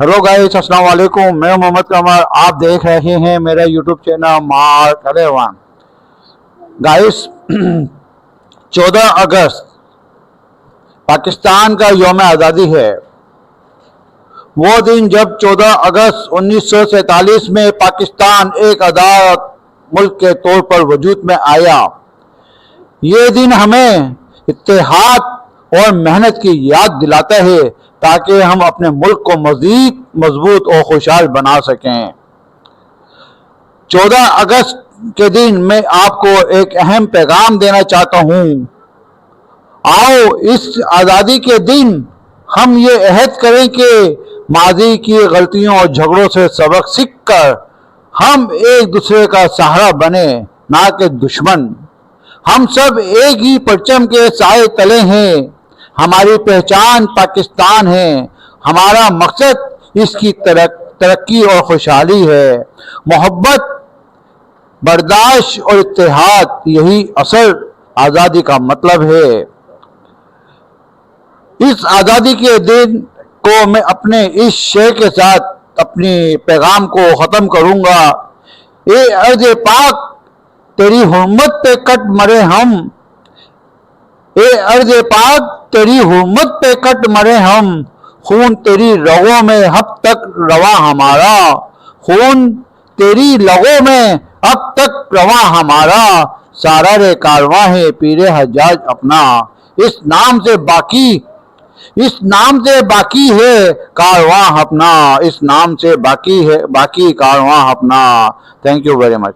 Hello guys, अस्सलाम वालेकुम। मैं मोहम्मद कमर, आप देख रहे हैं मेरा यूट्यूब चैनल मार्क अलेवान। गाइस, 14 अगस्त पाकिस्तान का यौम आज़ादी है। वो दिन जब 14 अगस्त 1947 में पाकिस्तान एक आज़ाद मुल्क के तौर पर वजूद में आया। ये दिन हमें इत्तेहाद और मेहनत की याद दिलाता है ताकि हम अपने मुल्क को मज़ीद मजबूत और खुशहाल बना सकें। 14 अगस्त के दिन मैं आपको एक अहम पैगाम देना चाहता हूँ। आओ इस आज़ादी के दिन हम ये अहद करें कि माजी की गलतियों और झगड़ों से सबक सीख कर हम एक दूसरे का सहारा बने, ना कि दुश्मन। हम सब एक ही परचम के साए तले हैं। हमारी पहचान पाकिस्तान है। हमारा मकसद इसकी तरक्की और खुशहाली है। मोहब्बत, बर्दाश्त और इत्तेहाद, यही असल आज़ादी का मतलब है। इस आज़ादी के दिन को मैं अपने इस शेर के साथ अपनी पैगाम को ख़त्म करूँगा। ए अर्ज़ पाक, तेरी हुर्मत पे कट मरे हम। ए अर्ज़ पाक, तेरी हुर्मत पे कट मरे हम। खून तेरी रगों में अब तक रवा हमारा। खून तेरी रगों में अब तक रवा हमारा। सारा रे कारवां है पीरे हज्जाज अपना। इस नाम से बाकी इस नाम से बाकी है कारवां अपना। इस नाम से बाकी कारवां अपना। Thank you very much.